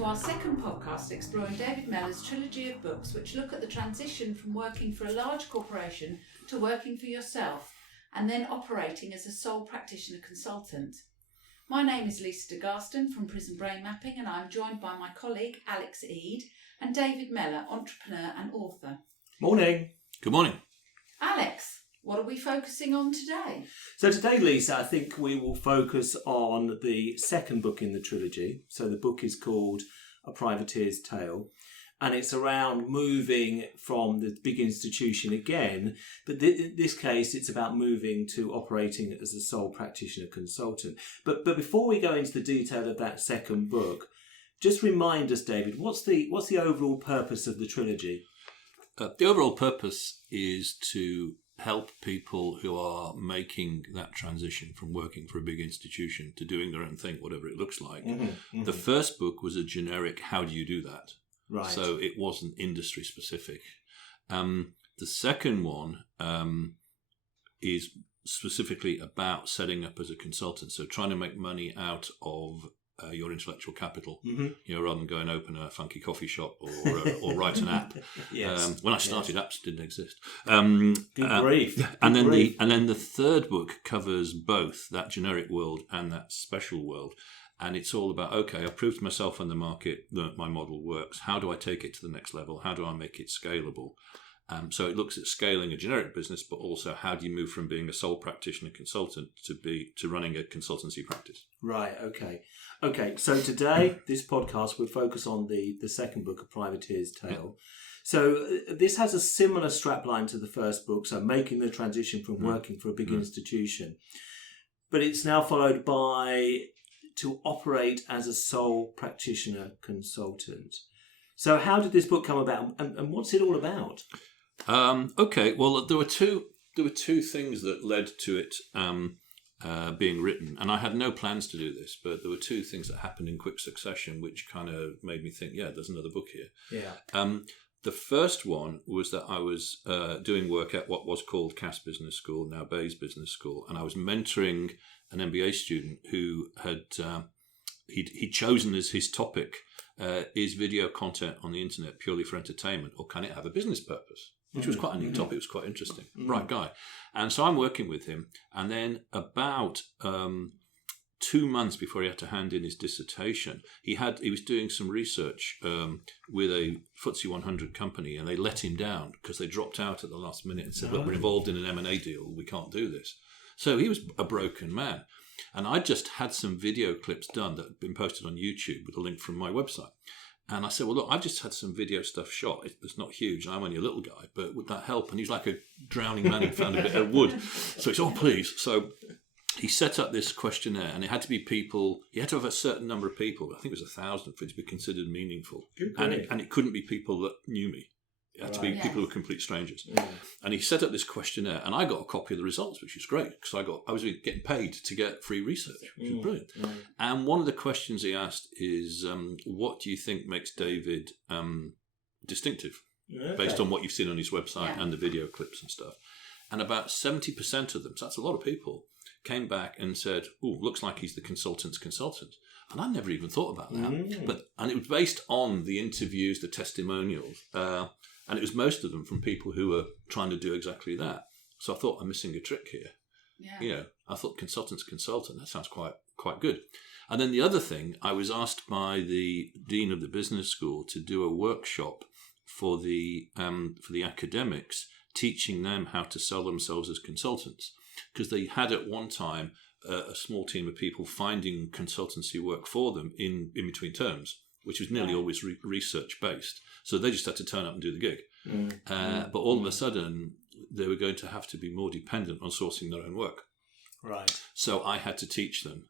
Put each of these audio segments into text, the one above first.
to our second podcast exploring David Mellor's trilogy of books which look at the transition from working for a large corporation to working for yourself and then operating as a sole practitioner consultant. My name is Lisa de Garston from PRISM Brain Mapping, and I'm joined by my colleague Alex Eade and David Mellor, entrepreneur and author. Morning. Good morning. Alex, what are we focusing on today? So today, Lisa, I think we will focus on the second book in the trilogy. So the book is called A Privateer's Tale, and it's around moving from the big institution again, but in this case it's about moving to operating as a sole practitioner consultant. But before we go into the detail of that second book, just remind us, David, what's the overall purpose of the trilogy? The overall purpose is to help people who are making that transition from working for a big institution to doing their own thing, whatever it looks like. Mm-hmm. The first book was a generic, how do you do that? Right. So it wasn't industry specific. The second one is specifically about setting up as a consultant. So trying to make money out of your intellectual capital, rather than go and open a funky coffee shop or write an app. Yes. When I started, apps didn't exist. Good grief. And then the third book covers both that generic world and that special world. And it's all about, okay, I've proved to myself on the market that my model works. How do I take it to the next level? How do I make it scalable? So it looks at scaling a generic business, but also how do you move from being a sole practitioner consultant to running a consultancy practice? Right, okay. So today, this podcast will focus on the second book, A Privateer's Tale. Yeah. So this has a similar strapline to the first book, so making the transition from working for a big institution. But it's now followed by to operate as a sole practitioner consultant. So how did this book come about, and what's it all about? Okay, well, there were two things that led to it being written, and I had no plans to do this, but there were two things that happened in quick succession which kind of made me think, yeah, there's another book here. Yeah. The first one was that I was doing work at what was called Cass Business School, now Bayes Business School, and I was mentoring an MBA student who had he'd chosen as his topic is video content on the internet purely for entertainment, or can it have a business purpose? Which was quite a neat topic. It was quite interesting. Bright guy. And so I'm working with him. And then about 2 months before he had to hand in his dissertation, he was doing some research with a FTSE 100 company, and they let him down because they dropped out at the last minute and said, look, we're involved in an M&A deal. We can't do this. So he was a broken man. And I just had some video clips done that had been posted on YouTube with a link from my website. And I said, well, look, I've just had some video stuff shot. It's not huge. I'm only a little guy, but would that help? And he's like a drowning man who found a bit of wood. So he's, oh, please. So he set up this questionnaire, and it had to be people, he had to have a certain number of people. I think it was 1,000 for it to be considered meaningful. And it couldn't be people that knew me. It had to be people who were complete strangers. Yeah. And he set up this questionnaire, and I got a copy of the results, which was great, because I was getting paid to get free research, which was brilliant. Yeah. And one of the questions he asked is, what do you think makes David distinctive, based on what you've seen on his website and the video clips and stuff? And about 70% of them, so that's a lot of people, came back and said, oh, looks like he's the consultant's consultant. And I never even thought about that. And it was based on the interviews, the testimonials, and it was most of them from people who were trying to do exactly that. So I thought, I'm missing a trick here. Yeah. I thought consultant's consultant, that sounds quite good. And then the other thing, I was asked by the dean of the business school to do a workshop for the academics, teaching them how to sell themselves as consultants. Because they had at one time a small team of people finding consultancy work for them in between terms, which was nearly always research based. So they just had to turn up and do the gig. But all of a sudden, they were going to have to be more dependent on sourcing their own work. Right. So I had to teach them.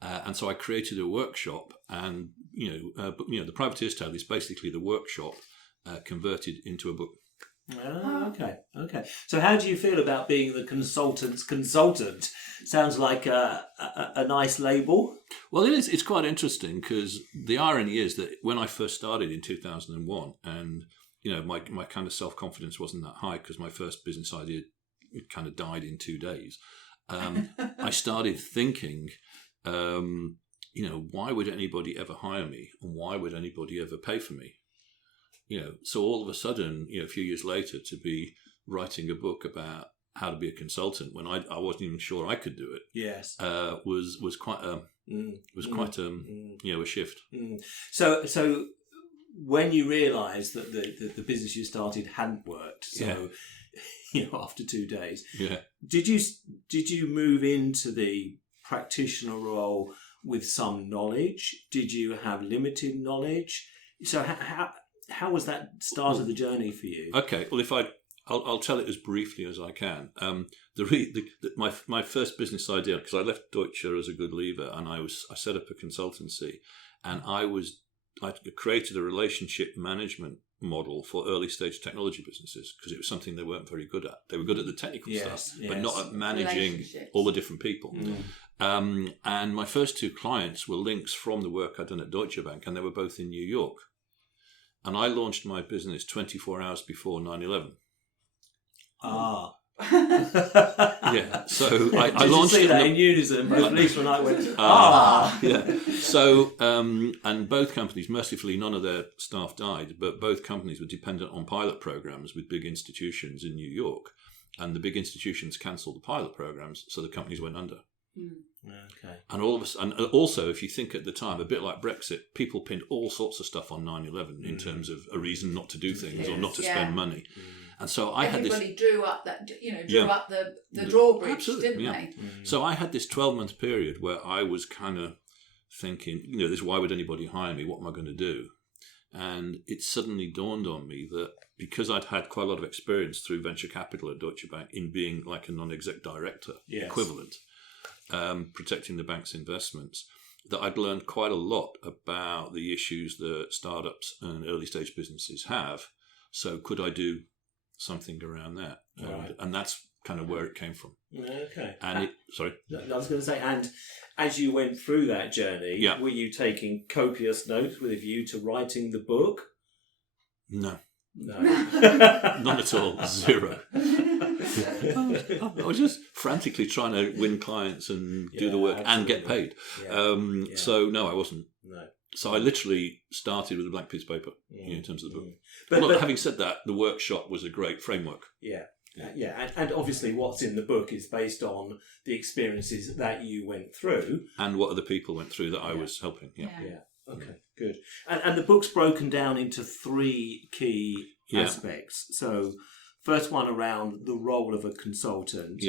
And so I created a workshop, and, The Privateer's Tale is basically the workshop converted into a book. Okay. So how do you feel about being the consultant's consultant? Sounds like a nice label. Well, it is. It's quite interesting, because the irony is that when I first started in 2001, and my kind of self-confidence wasn't that high because my first business idea kind of died in 2 days. I started thinking, why would anybody ever hire me, and why would anybody ever pay for me? So all of a sudden, a few years later, to be writing a book about how to be a consultant when I wasn't even sure I could do it. Yes, was quite a shift. So when you realised that the business you started hadn't worked, after 2 days, did you move into the practitioner role with some knowledge? Did you have limited knowledge? So how was that start of the journey for you? Okay, well, I'll tell it as briefly as I can. My first business idea, because I left Deutsche as a good leaver, and I set up a consultancy, and I created a relationship management model for early stage technology businesses, because it was something they weren't very good at. They were good at the technical stuff, but not at managing all the different people. And my first 2 clients were links from the work I'd done at Deutsche Bank, and they were both in New York. And I launched my business 24 hours before 9/11. Ah. Yeah, so I launched it it in unison, at least when I went, yeah. So, and both companies, mercifully, none of their staff died, but both companies were dependent on pilot programs with big institutions in New York, and the big institutions cancelled the pilot programs, so the companies went under. Okay. And also, if you think at the time, a bit like Brexit, people pinned all sorts of stuff on 9/11 in terms of a reason not to do things or not to spend money. And so everybody drew up that, up the drawbridge, didn't they? So I had this 12-month period where I was kind of thinking, why would anybody hire me? What am I going to do? And it suddenly dawned on me that because I'd had quite a lot of experience through venture capital at Deutsche Bank in being like a non-exec director equivalent, protecting the bank's investments, that I'd learned quite a lot about the issues that startups and early stage businesses have. So could I do something around that? And that's kind of where it came from. Okay. And sorry? I was going to say, and as you went through that journey, were you taking copious notes with a view to writing the book? No. Not at all. Zero. I was just frantically trying to win clients and do the work and get paid. So no, I wasn't. No. So I literally started with a blank piece of paper in terms of the book. But having said that, the workshop was a great framework. And obviously what's in the book is based on the experiences that you went through. And what other people went through that I was helping. Okay, good. And the book's broken down into 3 key aspects. So first one around the role of a consultant.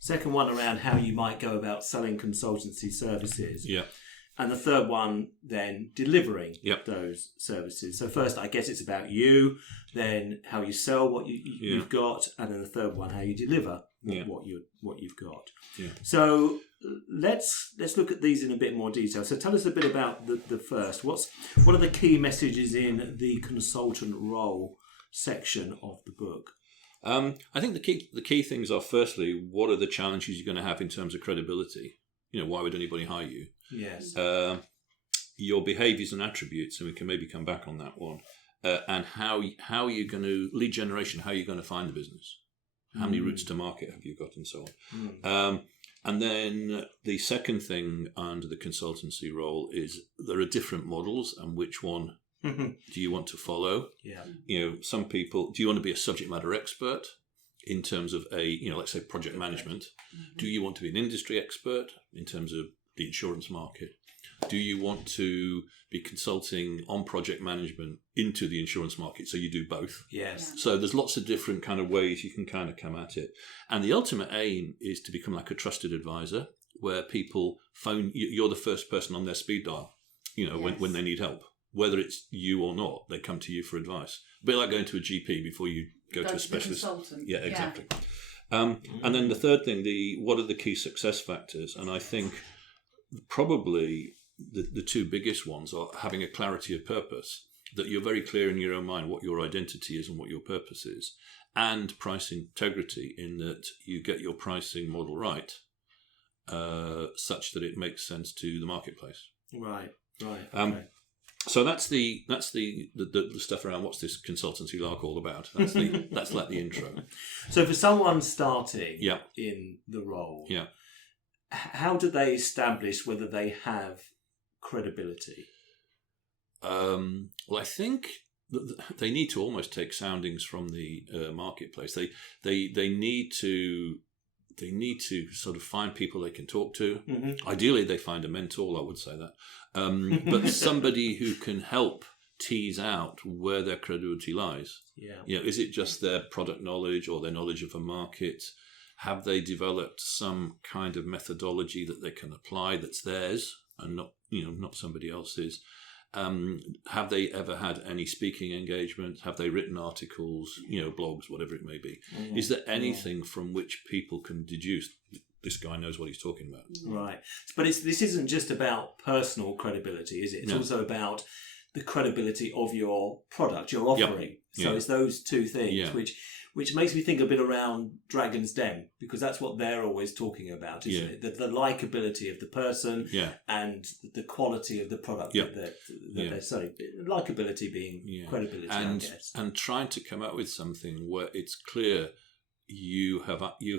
Second one around how you might go about selling consultancy services. And the third one, then delivering those services. So first, I guess it's about you, then how you sell what you've got, and then the third one, how you deliver what you've got. So let's look at these in a bit more detail. So tell us a bit about the first. What are the key messages in the consultant role section of the book? I think the key things are, firstly, what are the challenges you're going to have in terms of credibility? Why would anybody hire you? Yes. Your behaviours and attributes, and we can maybe come back on that one. And how are you going to, lead generation, how are you going to find the business? How many routes to market have you got, and so on. And then the second thing under the consultancy role is there are different models, and which one do you want to follow? Some people, do you want to be a subject matter expert in terms of let's say project management? Do you want to be an industry expert in terms of the insurance market? Do you want to be consulting on project management into the insurance market? So you do both. Yes. So there's lots of different kind of ways you can kind of come at it. And the ultimate aim is to become like a trusted advisor, where people phone, you're the first person on their speed dial, when they need help. Whether it's you or not, they come to you for advice. A bit like going to a GP before you go to a specialist. Yeah, exactly. And then the third thing, what are the key success factors? And I think probably the 2 biggest ones are having a clarity of purpose, that you're very clear in your own mind what your identity is and what your purpose is, and price integrity, in that you get your pricing model right, such that it makes sense to the marketplace. Right. So that's the stuff around what's this consultancy lark all about. That's like the intro. So for someone starting in the role, how do they establish whether they have credibility? Well, I think they need to almost take soundings from the marketplace. They need to sort of find people they can talk to. Mm-hmm. Ideally, they find a mentor. I would say that, but somebody who can help tease out where their credibility lies. Yeah, is it just their product knowledge or their knowledge of a market? Have they developed some kind of methodology that they can apply that's theirs and not somebody else's? Have they ever had any speaking engagements? Have they written articles, blogs, whatever it may be? Is there anything from which people can deduce this guy knows what he's talking about? Right. But this isn't just about personal credibility, is it? It's also about the credibility of your product, your offering. Yep. So it's those two things, which makes me think a bit around Dragon's Den, because that's what they're always talking about, isn't it? The likability of the person and the quality of the product that they're selling. Likability being credibility, I guess. And trying to come up with something where it's clear you've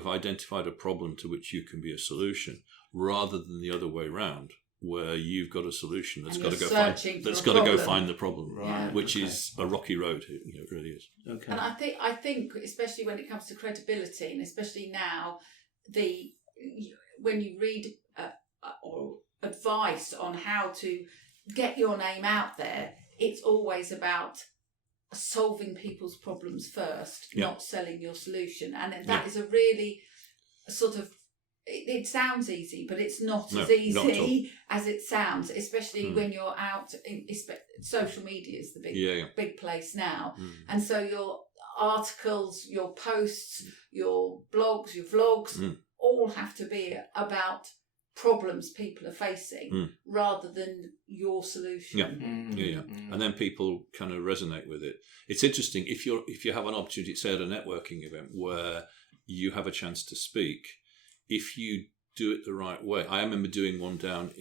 identified a problem to which you can be a solution, rather than the other way around, where you've got a solution that's got to go find the problem, which is a rocky road. It really is. Okay. And I think especially when it comes to credibility, and especially now, when you read or advice on how to get your name out there, it's always about solving people's problems first, not selling your solution. And that is a really sort of, it sounds easy, but it's not as easy as it sounds, especially when you're out. Social media is the big place now. And so your articles, your posts, your blogs, your vlogs, all have to be about problems people are facing rather than your solution. And then people kind of resonate with it. It's interesting if you have an opportunity, say at a networking event where you have a chance to speak. If you do it the right way, I remember doing one down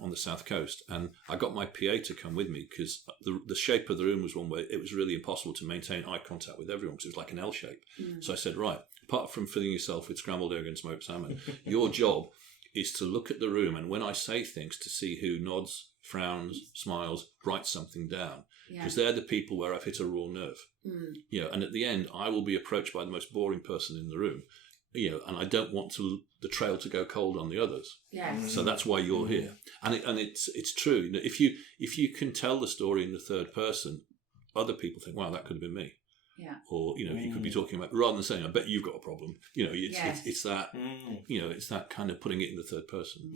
on the South Coast, and I got my PA to come with me because the shape of the room was one where it was really impossible to maintain eye contact with everyone because it was like an L shape. So I said, right, apart from filling yourself with scrambled egg and smoked salmon, your job is to look at the room, and when I say things, to see who nods, frowns, smiles, writes something down, because they're the people where I've hit a raw nerve. And at the end, I will be approached by the most boring person in the room. And I don't want the trail to go cold on the others. Yes. So that's why you're here, and it's true. If you can tell the story in the third person, other people think, "Wow, that could have been me." Yeah. Or you could be talking about, rather than saying, "I bet you've got a problem." It's that it's that kind of putting it in the third person.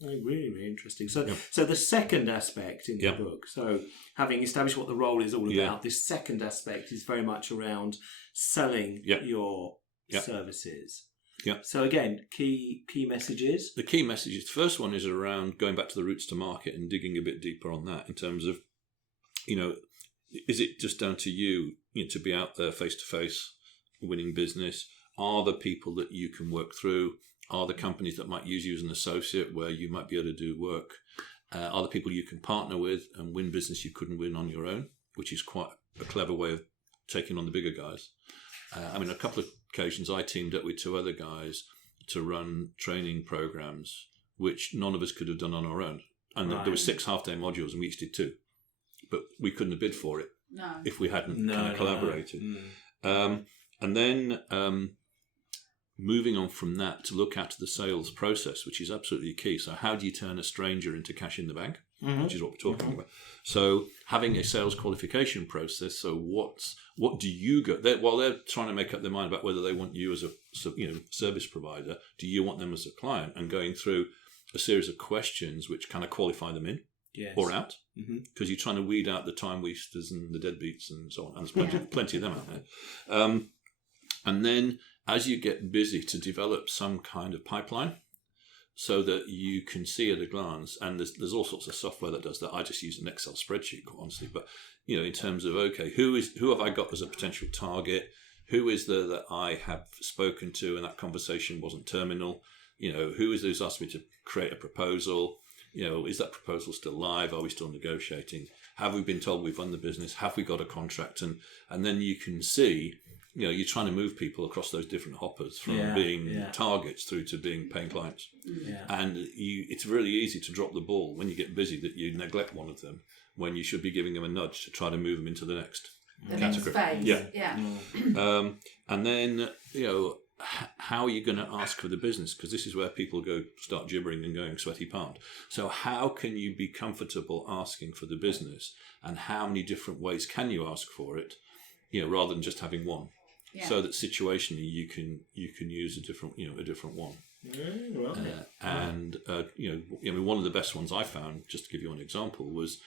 Really, really interesting. So the second aspect in the book. So having established what the role is all about, this second aspect is very much around selling your services. So again, key messages. The key messages. The first one is around going back to the routes to market and digging a bit deeper on that in terms of, is it just down to you to be out there face to face, winning business? Are the people that you can work through? Are the companies that might use you as an associate where you might be able to do work? Are the people you can partner with and win business you couldn't win on your own, which is quite a clever way of taking on the bigger guys. A couple of occasions I teamed up with two other guys to run training programs which none of us could have done on our own. And there were 6 half-day modules and we each did 2. But we couldn't have bid for it if we hadn't kind of collaborated. And then moving on from that to look at the sales process, which is absolutely key. So how do you turn a stranger into cash in the bank, which is what we're talking about. So having a sales qualification process. So what do you go while they're trying to make up their mind about whether they want you as a service provider? Do you want them as a client? And going through a series of questions which kind of qualify them in or out, because you're trying to weed out the time wasters and the deadbeats and so on. And there's plenty of them out there. And then as you get busy to develop some kind of pipeline so that you can see at a glance, and there's all sorts of software that does that. I just use an Excel spreadsheet, quite honestly. But, in terms of, okay, who have I got as a potential target? Who is there that I have spoken to and that conversation wasn't terminal? Who is there who's asked me to create a proposal? Is that proposal still live? Are we still negotiating? Have we been told we've won the business? Have we got a contract? And then you can see you're trying to move people across those different hoppers from being targets through to being paying clients. Yeah. And it's really easy to drop the ball when you get busy, that you neglect one of them when you should be giving them a nudge to try to move them into the next category. Phase. And then, how are you going to ask for the business? Because this is where people start gibbering and going sweaty palmed. So how can you be comfortable asking for the business, and how many different ways can you ask for it, rather than just having one? Yeah. So that situationally you can use a different one. One of the best ones I found, just to give you an example, was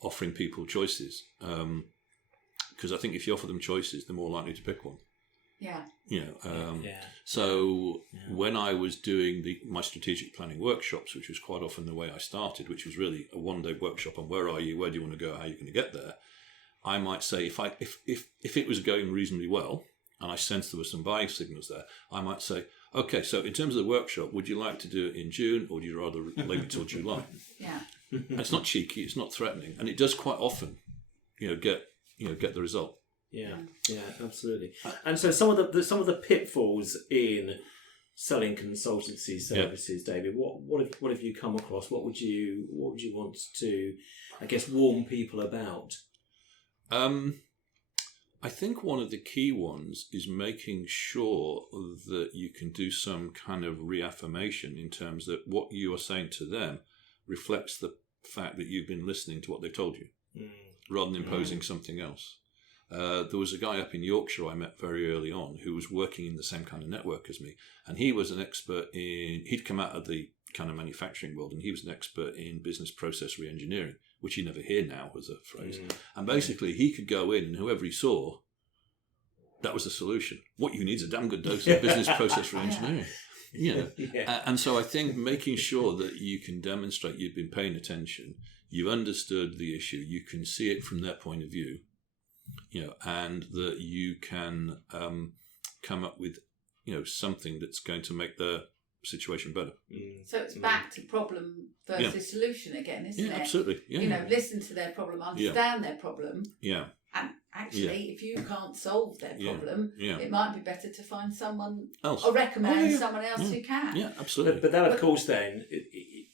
offering people choices. Because I think if you offer them choices, they're more likely to pick one. So when I was doing my strategic planning workshops, which was quite often the way I started, which was really a one-day workshop on where are you, where do you want to go, how are you going to get there, I might say if it was going reasonably well and I sensed there were some buying signals there, I might say, okay, so in terms of the workshop, would you like to do it in June, or would you rather leave it till July? And it's not cheeky, it's not threatening, and it does quite often get the result. Yeah, absolutely. And so some of the pitfalls in selling consultancy services, David, what have you come across? What would you want to, I guess, warn people about? I think one of the key ones is making sure that you can do some kind of reaffirmation in terms that what you are saying to them reflects the fact that you've been listening to what they've told you, rather than imposing something else. There was a guy up in Yorkshire I met very early on who was working in the same kind of network as me, and he was an expert he'd come out of the kind of manufacturing world, and he was an expert in business process re-engineering, which you never hear now as a phrase. And basically he could go in, and whoever he saw, that was the solution. What you need is a damn good dose of business process re-engineering. And so I think making sure that you can demonstrate you've been paying attention, you understood the issue, you can see it from their point of view, and that you can come up with, something that's going to make the situation better. So it's back to problem versus solution again, isn't it? Yeah, absolutely. Yeah. Listen to their problem, understand their problem. Yeah. And actually, if you can't solve their problem, it might be better to find someone else, or recommend someone else who can. Yeah, absolutely. But that, of course, then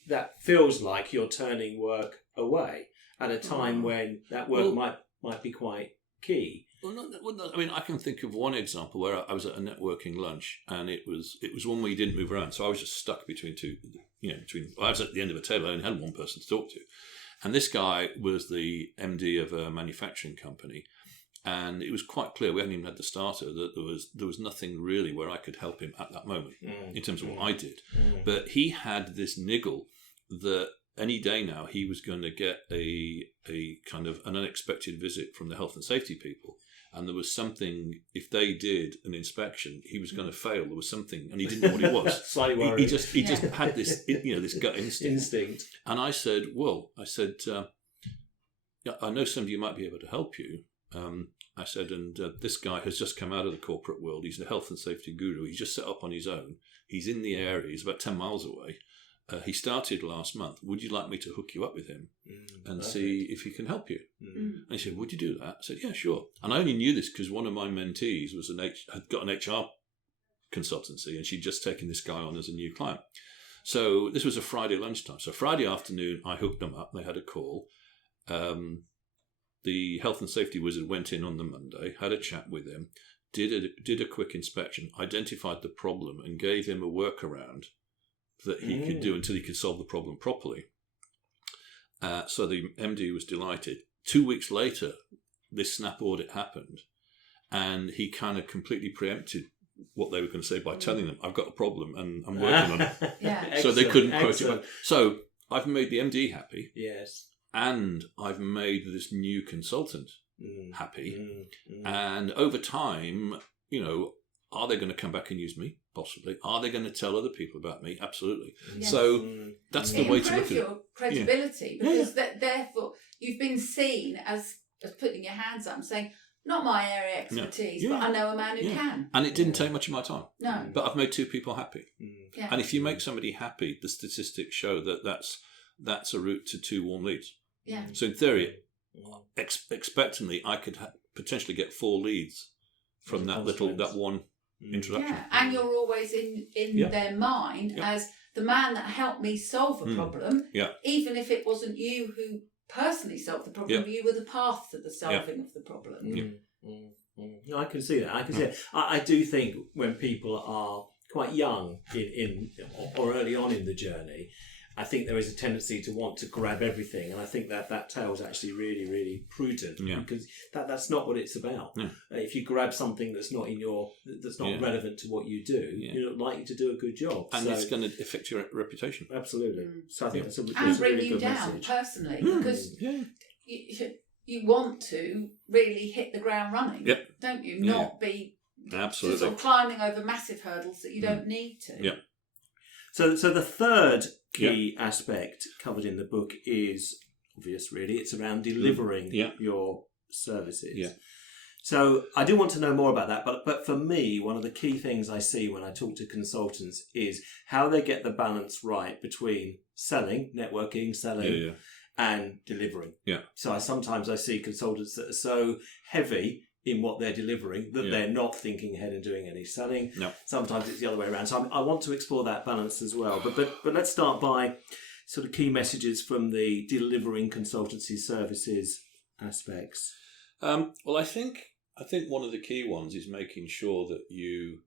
that feels like you're turning work away at a time when that work might be quite key. I can think of one example where I was at a networking lunch, and it was one where you didn't move around, so I was just stuck between two. I was at the end of a table, I only had one person to talk to, and this guy was the MD of a manufacturing company, and it was quite clear, we hadn't even had the starter, that there was nothing really where I could help him at that moment in terms of what I did. But he had this niggle that any day now he was going to get a kind of an unexpected visit from the health and safety people, and there was something, if they did an inspection, he was going to fail. There was something, and he didn't know what it was. Slightly worried. He just had this this gut instinct. And I said, I know somebody who might be able to help you. I said, and this guy has just come out of the corporate world. He's a health and safety guru. He's just set up on his own. He's in the area. He's about 10 miles away. He started last month. Would you like me to hook you up with him and see if he can help you? And he said, would you do that? I said, yeah, sure. And I only knew this because one of my mentees had got an HR consultancy, and she'd just taken this guy on as a new client. So this was a Friday lunchtime. So Friday afternoon, I hooked them up. They had a call. The health and safety wizard went in on the Monday, had a chat with him, did a quick inspection, identified the problem, and gave him a workaround that he could do until he could solve the problem properly. So the MD was delighted. 2 weeks later, this snap audit happened, and he kind of completely preempted what they were going to say by telling them, I've got a problem and I'm working on it. So they couldn't quote it. So I've made the MD happy. Yes. And I've made this new consultant happy. And over time, are they going to come back and use me? Possibly. Are they going to tell other people about me? Absolutely. Yes. So that's the way to look at it. Your credibility, because therefore you've been seen as putting your hands up and saying, not my area of expertise, but I know a man who can. And it didn't take much of my time. No. But I've made two people happy. And if you make somebody happy, the statistics show that that's a route to 2 warm leads. Yeah. So in theory, expectantly, I could potentially get 4 leads from that one introduction. Yeah, and you're always in their mind as the man that helped me solve a problem, even if it wasn't you who personally solved the problem, you were the path to the solving of the problem. No, I can see that. I do think when people are quite young in or early on in the journey, I think there is a tendency to want to grab everything, and I think that tale is actually really, really prudent because that's not what it's about. Yeah. If you grab something that's not relevant to what you do, you're not likely to do a good job, and it's going to affect your reputation. Absolutely. So I think that's a and bring really you good down message. personally because you want to really hit the ground running, don't you? Not be absolutely sort of climbing over massive hurdles that you don't need to. Yeah. So the third key aspect covered in the book is obvious, really. It's around delivering your services. Yeah. So I do want to know more about that, but for me, one of the key things I see when I talk to consultants is how they get the balance right between networking, selling, and delivering. Yeah. So sometimes I see consultants that are so heavy in what they're delivering that they're not thinking ahead and doing any selling. No. Sometimes it's the other way around. So I want to explore that balance as well. But let's start by sort of key messages from the delivering consultancy services aspects. Well, I think one of the key ones is making sure that you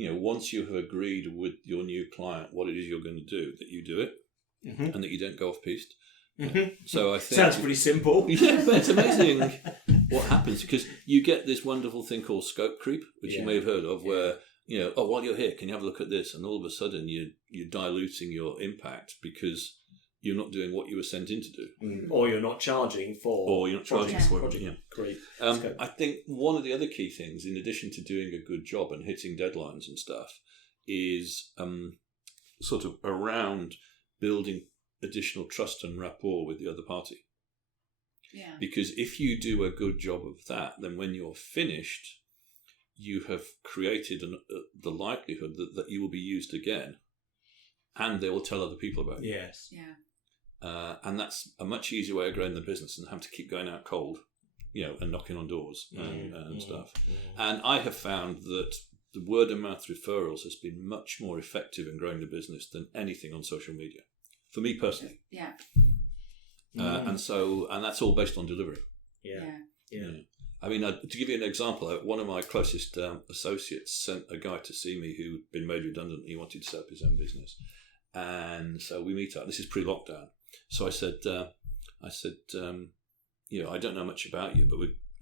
once you have agreed with your new client what it is you're going to do, that you do it and that you don't go off piste. So I think sounds pretty simple. Yeah, but it's amazing what happens because you get this wonderful thing called scope creep, which you may have heard of, where while you're here, can you have a look at this? And all of a sudden you're diluting your impact because you're not doing what you were sent in to do, or you're not charging for, project creep. I think one of the other key things, in addition to doing a good job and hitting deadlines and stuff, is sort of around building additional trust and rapport with the other party. Yeah. Because if you do a good job of that, then when you're finished, you have created the likelihood that you will be used again, and they will tell other people about you. Yes. Yeah. And that's a much easier way of growing the business than having to keep going out cold, and knocking on doors and stuff. And I have found that the word of mouth referrals has been much more effective in growing the business than anything on social media. For me personally, and that's all based on delivery. Yeah. I mean, to give you an example, one of my closest associates sent a guy to see me who'd been made redundant. He wanted to set up his own business, and so we meet up. This is pre-lockdown, so I said, I don't know much about you, but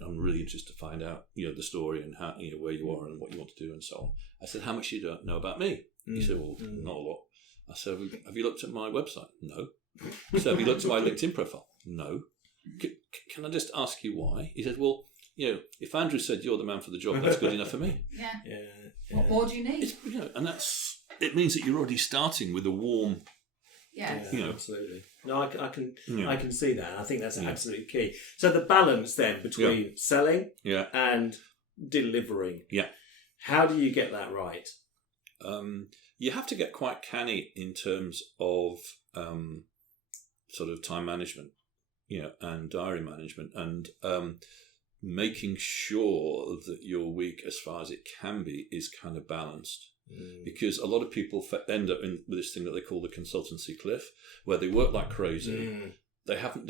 I'm really interested to find out, the story and how, where you are and what you want to do and so on. I said, how much do you know about me? He said, well, not a lot. I said, have you looked at my website? No. So have you looked at my LinkedIn profile? No. Can I just ask you why? He said, well, if Andrew said you're the man for the job, that's good enough for me. Yeah. What more do you need? And it means that you're already starting with a warm. Yes. Absolutely. No, I can see that. I think that's absolutely key. So the balance then between selling and delivering. Yeah. How do you get that right? You have to get quite canny in terms of sort of time management, and diary management, and making sure that your week, as far as it can be, is kind of balanced. Because a lot of people end up with this thing that they call the consultancy cliff, where they work like crazy. They haven't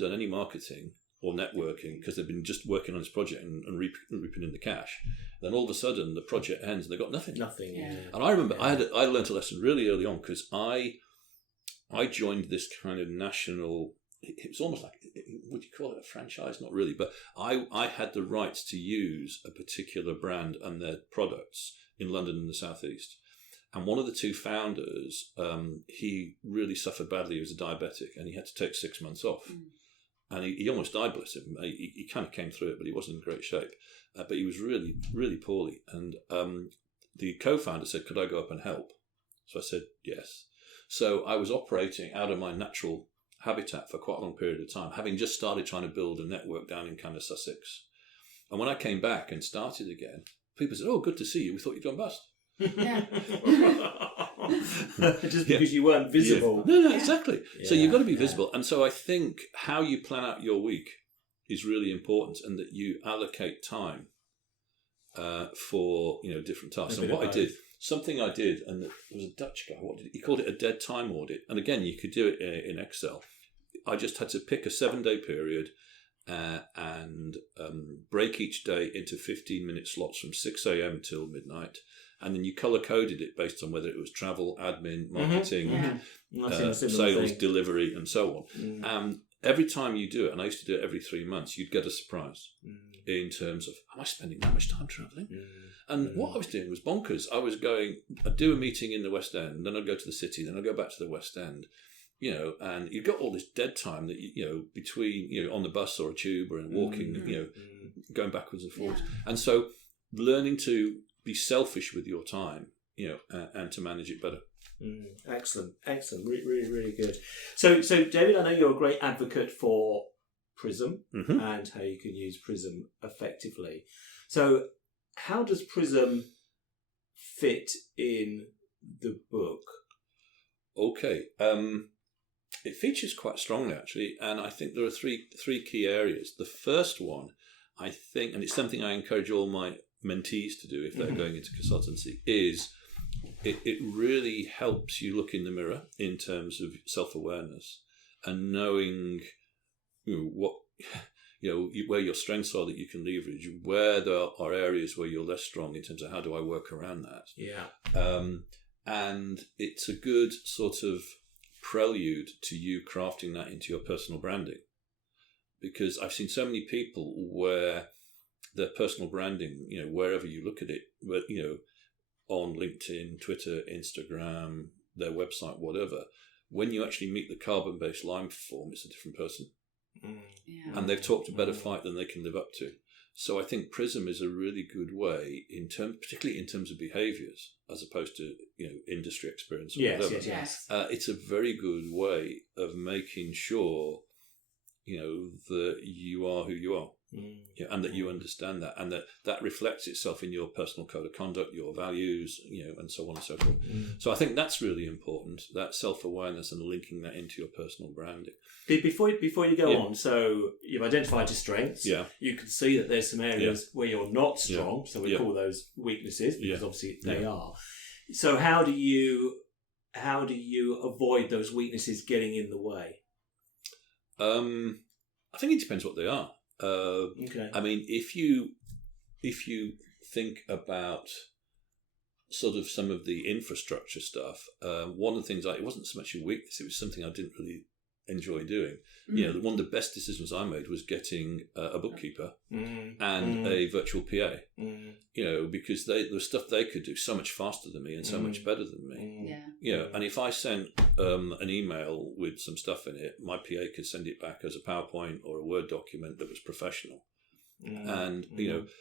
done any marketing or networking because they've been just working on this project and reaping in the cash. Then all of a sudden the project ends and they've got nothing. Yeah. And I remember I learned a lesson really early on because I joined this kind of national. It was almost like, would you call it a franchise? Not really, but I had the rights to use a particular brand and their products in London and the Southeast. And one of the two founders, he really suffered badly. He was a diabetic and he had to take 6 months off. And he almost died, bless him. He kind of came through it, but he wasn't in great shape. But he was really, really poorly. And the co-founder said, could I go up and help? So I said, yes. So I was operating out of my natural habitat for quite a long period of time, having just started trying to build a network down in kind of Sussex. And when I came back and started again, people said, oh, good to see you. We thought you'd gone bust. Yeah. Just because you weren't visible. Yeah. No, exactly. Yeah. So you've got to be visible. And so I think how you plan out your week is really important, and that you allocate time for different tasks. And what I did, and there was a Dutch guy. He called it a dead time audit. And again, you could do it in Excel. I just had to pick a 7-day period and break each day into 15-minute slots from 6 a.m. till midnight. And then you color-coded it based on whether it was travel, admin, marketing, sales, delivery, and so on. Every time you do it, and I used to do it every 3 months, you'd get a surprise in terms of, am I spending that much time travelling? And what I was doing was bonkers. I'd do a meeting in the West End, then I'd go to the city, then I'd go back to the West End. And you've got all this dead time that between on the bus or a tube or in walking, going backwards and forwards. Yeah. And so learning to be selfish with your time, and to manage it better. Excellent. Really, really, really good. So David, I know you're a great advocate for PRISM and how you can use PRISM effectively. So how does PRISM fit in the book? Okay. It features quite strongly, actually, and I think there are three key areas. The first one, I think, and it's something I encourage all my mentees to do if they're going into consultancy, is it really helps you look in the mirror in terms of self-awareness and knowing what where your strengths are that you can leverage, where there are areas where you're less strong in terms of how do I work around that. Yeah. And it's a good sort of prelude to you crafting that into your personal branding, because I've seen so many people where their personal branding, wherever you look at it, on LinkedIn, Twitter, Instagram, their website, whatever, when you actually meet the carbon-based line form, it's a different person. Yeah. And they've talked a better fight than they can live up to. So I think PRISM is a really good way, particularly in terms of behaviours, as opposed to industry experience or whatever. Yes. It's a very good way of making sure that you are who you are, and that you understand that, and that reflects itself in your personal code of conduct, your values, and so on and so forth. So I think that's really important, that self-awareness and linking that into your personal branding. Before you go on, so you've identified your strengths. Yeah. You can see that there's some areas where you're not strong, so we call those weaknesses, because obviously they are. So how do you avoid those weaknesses getting in the way? I think it depends what they are. Okay. I mean, if you think about sort of some of the infrastructure stuff, one of the things it wasn't so much a weakness; it was something I didn't really enjoy doing. One of the best decisions I made was getting a bookkeeper and a virtual PA. Because the stuff they could do so much faster than me and so much better than me. And if I sent an email with some stuff in it, my PA could send it back as a PowerPoint or a Word document that was professional. And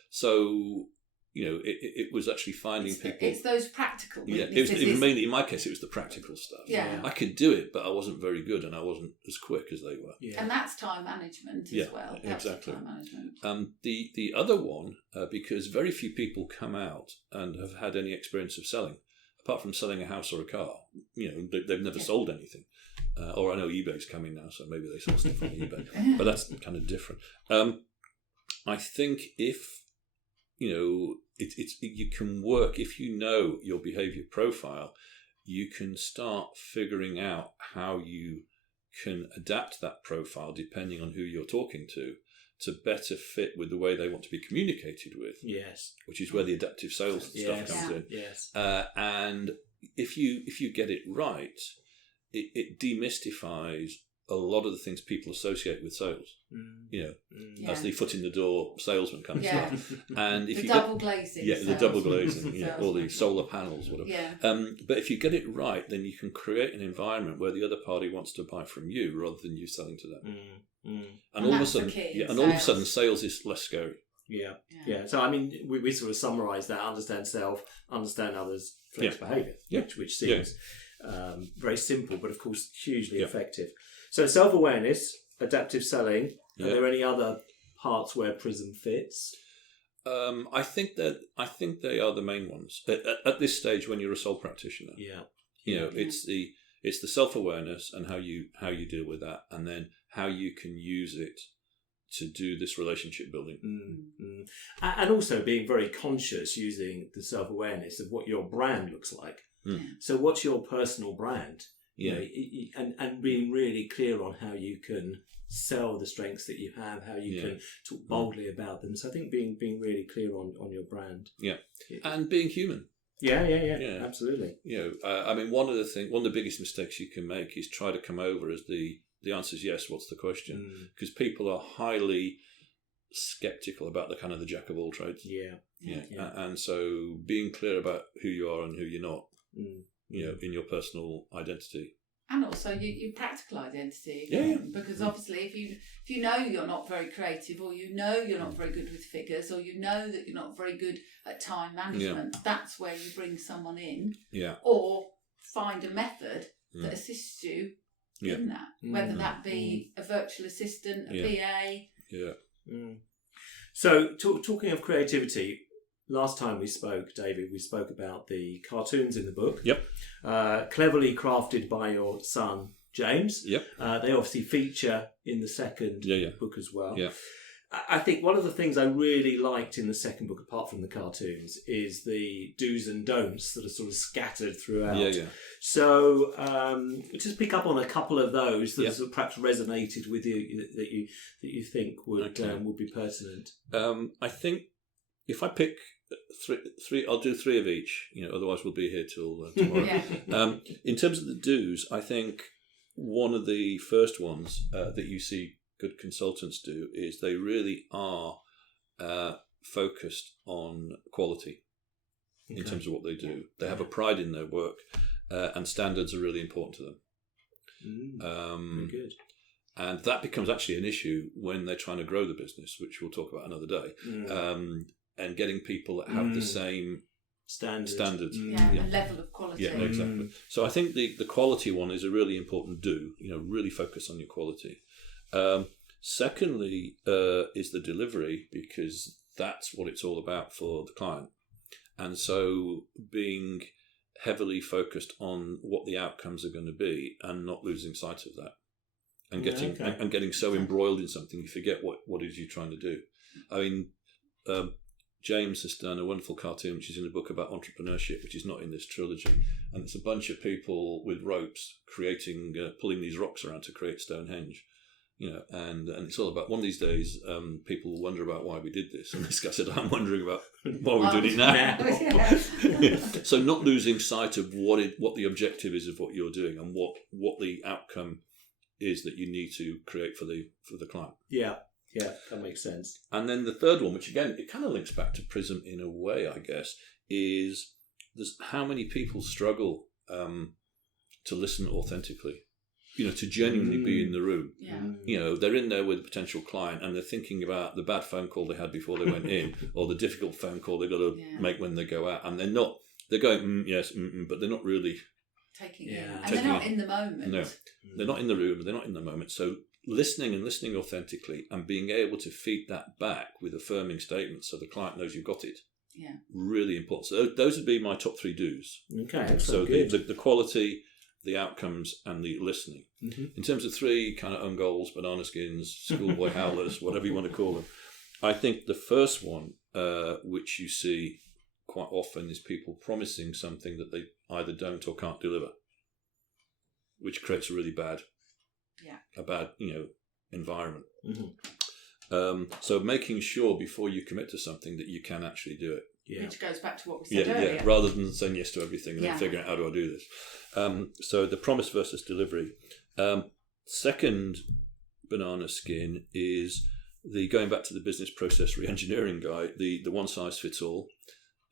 so it was actually finding people. It's those practical weaknesses. It was mainly, in my case, it was the practical stuff. Yeah. I could do it, but I wasn't very good, and I wasn't as quick as they were. Yeah. And that's time management as well. Exactly. Time management. The other one, because very few people come out and have had any experience of selling, apart from selling a house or a car. They've never sold anything. Or I know eBay's coming now, so maybe they sell stuff on eBay, but that's kind of different. I think if you can work, if you know your behaviour profile, you can start figuring out how you can adapt that profile depending on who you're talking to better fit with the way they want to be communicated with. Yes. Which is where the adaptive sales stuff comes in. Yes. And if you get it right, it demystifies a lot of the things people associate with sales, as the foot in the door salesman kind of stuff. And if the you double glazing, the double glazing, all the solar panels, whatever. Yeah. But if you get it right, then you can create an environment where the other party wants to buy from you rather than you selling to them. And all of a sudden, sales is less scary. Yeah. So I mean, we sort of summarise that: understand self, understand others, flex behaviour, which seems very simple, but of course hugely effective. So self-awareness, adaptive selling. Are there any other parts where PRISM fits? I think they are the main ones at this stage when you're a sole practitioner. It's the self-awareness and how you deal with that, and then how you can use it to do this relationship building. And also being very conscious using the self-awareness of what your brand looks like. So what's your personal brand? You know, and being really clear on how you can sell the strengths that you have, how you can talk boldly about them. So I think being really clear on your brand. Yeah, and being human. Yeah, absolutely. You know, I mean, one of the biggest mistakes you can make is try to come over as the answer is yes. What's the question? Because people are highly skeptical about the kind of the jack of all trades. Yeah. And so being clear about who you are and who you're not. You know, in your personal identity, and also your practical identity. Because obviously, if you know you're not very creative, or you know you're not very good with figures, or you know that you're not very good at time management, that's where you bring someone in, or find a method that assists you in that, whether that be a virtual assistant, a PA. So, talking of creativity. Last time we spoke, David, we spoke about the cartoons in the book. Cleverly crafted by your son, James. They obviously feature in the second book as well. I think one of the things I really liked in the second book, apart from the cartoons, is the do's and don'ts that are sort of scattered throughout. So just pick up on a couple of those that sort of perhaps resonated with you, that you think would be pertinent. I think if I pick three, I'll do three of each. You know, otherwise we'll be here till tomorrow. In terms of the do's, I think one of the first ones that you see good consultants do is they really are focused on quality in terms of what they do. They have a pride in their work, and standards are really important to them. Very good. And that becomes actually an issue when they're trying to grow the business, which we'll talk about another day. And getting people that have the same standards. A level of quality. Yeah, exactly. So I think the quality one is a really important do. You know, really focus on your quality. Secondly, is the delivery, because that's what it's all about for the client. And so being heavily focused on what the outcomes are going to be and not losing sight of that. And getting so embroiled in something you forget what it is you're trying to do. I mean, James has done a wonderful cartoon which is in a book about entrepreneurship, which is not in this trilogy, and it's a bunch of people with ropes creating, pulling these rocks around to create Stonehenge. You know, and it's all about, one of these days, people will wonder about why we did this, and this guy said, "I'm wondering about why we're doing it now." So not losing sight of what the objective is of what you're doing, and what the outcome is that you need to create for the client. Yeah, that makes sense. And then the third one, which again, it kind of links back to PRISM in a way, I guess, is there's how many people struggle to listen authentically, you know, to genuinely be in the room. You know, they're in there with a potential client and they're thinking about the bad phone call they had before they went in, or the difficult phone call they've got to make when they go out, and they're going, yes, but they're not really taking it. And they're not in the moment. No, they're not in the room, they're not in the moment. So listening authentically and being able to feed that back with affirming statements so the client knows you've got it. Really important. So those would be my top three do's. Okay. So the quality, the outcomes, and the listening. In terms of three kind of own goals, banana skins, schoolboy howlers, whatever you want to call them, I think the first one, which you see quite often, is people promising something that they either don't or can't deliver, which creates a really bad environment. So making sure before you commit to something that you can actually do it. Which goes back to what we said earlier. Rather than saying yes to everything and then figuring out how do I do this. So the promise versus delivery. Second banana skin is going back to the business process re-engineering guy, the one size fits all.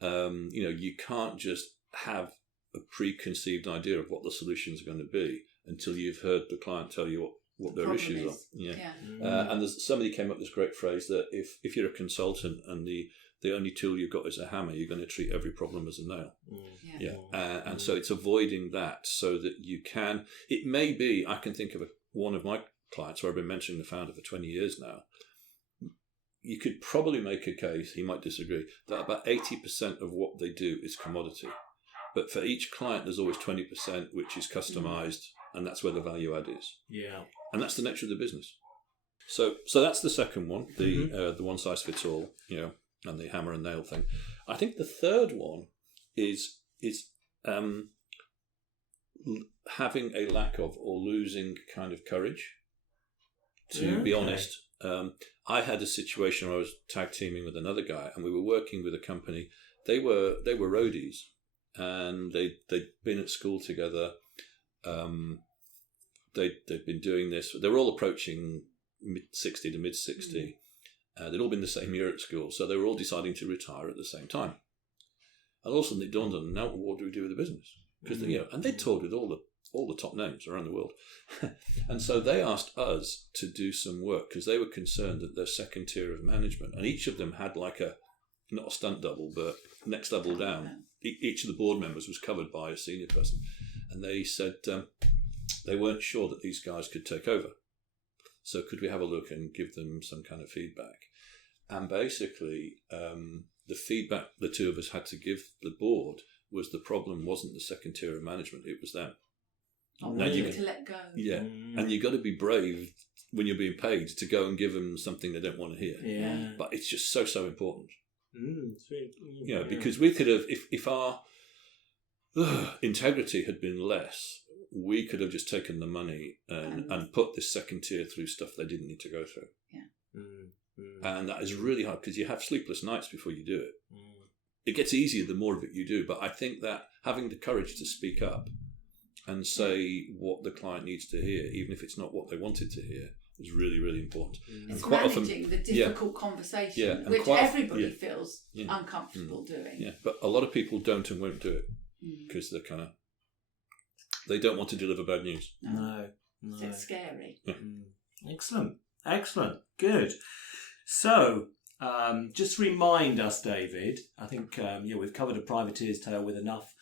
You can't just have a preconceived idea of what the solutions are going to be until you've heard the client tell you what their issues are. And somebody came up with this great phrase that if you're a consultant and the only tool you've got is a hammer, you're going to treat every problem as a nail. And so it's avoiding that so that you can. It may be, I can think of one of my clients where I've been mentioning the founder for 20 years now. You could probably make a case, he might disagree, that about 80% of what they do is commodity. But for each client, there's always 20% which is customized, and that's where the value add is. And that's the nature of the business. So that's the second one, the one size fits all, and the hammer and nail thing. I think the third one is having a lack of or losing kind of courage. To be honest, I had a situation where I was tag teaming with another guy, and we were working with a company. They were roadies, and they'd been at school together. They'd been doing this. They were all approaching mid-60 to mid-60. They'd all been the same year at school, so they were all deciding to retire at the same time. And all of a sudden it dawned on them, now what do we do with the business? Because and they toured with all the top names around the world. And so they asked us to do some work because they were concerned that their second tier of management, and each of them had like not a stunt double, but next level down. Each of the board members was covered by a senior person. And they said they weren't sure that these guys could take over. So could we have a look and give them some kind of feedback? And basically, the feedback the two of us had to give the board was the problem wasn't the second tier of management, it was them. To let go. Yeah, and you've got to be brave when you're being paid to go and give them something they don't want to hear. Yeah. But it's just so important. It's really, because we could have, if our integrity had been less, we could have just taken the money and put this second tier through stuff they didn't need to go through. Yeah. And that is really hard because you have sleepless nights before you do it. It gets easier the more of it you do, but I think that having the courage to speak up and say what the client needs to hear, even if it's not what they wanted to hear, is really, really important. It's managing the difficult conversation, which everybody feels uncomfortable doing. Yeah, but a lot of people don't and won't do it because they're they don't want to deliver bad news. No. It's scary. Yeah. Excellent. Good. So, just remind us, David, I think we've covered a privateer's tale with enough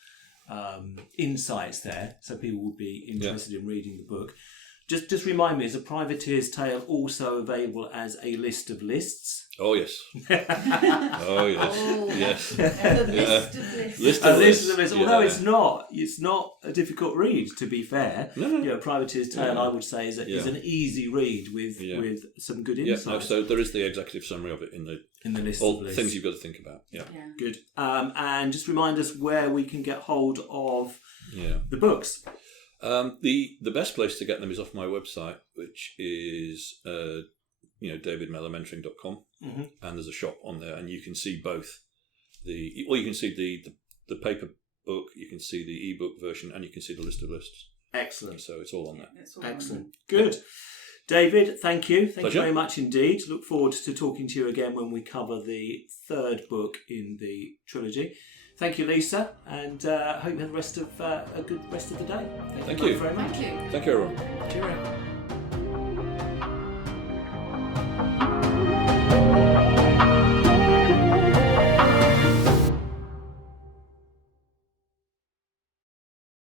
insights there, so people would be interested in reading the book. Just remind me, is A Privateer's Tale also available as a list of lists? Oh, yes. Oh, yes. Yes. List of lists. List. Although it's not a difficult read, to be fair. No. Privateer's Tale, I would say, is an easy read with some good insights. Yeah, so there is the executive summary of it in the list. All of lists. things you've got to think about. Yeah. Good. And just remind us where we can get hold of the books. The best place to get them is off my website, which is davidmellermentoring.com, and there's a shop on there, and you can see both you can see the paper book, you can see the ebook version, and you can see the list of lists. Excellent. So it's all on there. Excellent. Good. David, thank you. Thank Pleasure. you very much indeed. Look forward to talking to you again when we cover the third book in the trilogy. Thank you, Lisa, and hope you have a good rest of the day. Thank you very much. Thank you. Thank you, everyone. Cheerio.